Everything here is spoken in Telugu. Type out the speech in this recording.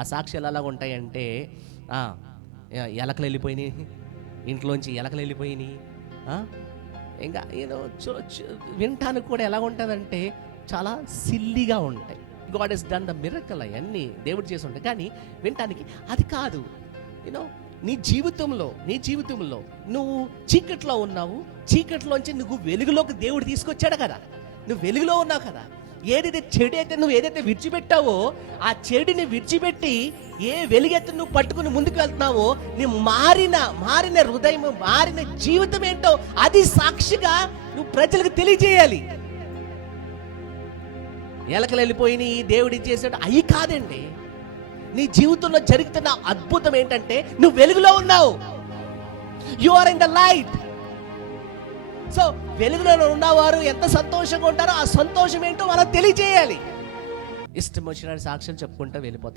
ఆ సాక్ష్యాలు ఎలా ఉంటాయంటే ఎలకలు వెళ్ళిపోయినాయి, ఇంట్లోంచి ఎలకలు వెళ్ళిపోయినాయి. ఇంకా ఏదో వినటానికి కూడా ఎలా ఉంటుందంటే చాలా సిల్లీగా ఉంటాయి. God he's done the miracle, అవన్నీ దేవుడు చేసి ఉంటాయి. కానీ వినటానికి అది కాదు. యూనో నీ జీవితంలో నువ్వు చీకట్లో ఉన్నావు, చీకట్లోంచి నువ్వు వెలుగులోకి దేవుడు తీసుకొచ్చాడు కదా. నువ్వు వెలుగులో ఉన్నావు కదా. నువ్వు ఏదైతే విడిచిపెట్టావో ఆ చెడుని విడిచిపెట్టి ఏ వెలుగైతే నువ్వు పట్టుకుని ముందుకు వెళ్తున్నావో, నీ మారిన హృదయం, మారిన జీవితం ఏంటో అది సాక్షిగా నువ్వు ప్రజలకు తెలియజేయాలి. ఎలకలు వెళ్ళిపోయినాయి, దేవుడు చేశాడు, అవి కాదండి. నీ జీవితంలో జరుగుతున్న అద్భుతం ఏంటంటే నువ్వు వెలుగులో ఉన్నావు. You are in the light. So వెలుగులో ఉన్నవారు ఎంత సంతోషంగా ఉంటారో ఆ సంతోషం ఏంటో మనం తెలియజేయాలి. ఇష్టం వచ్చిన సాక్ష్యం చెప్పుకుంటూ వెళ్ళిపోతాం.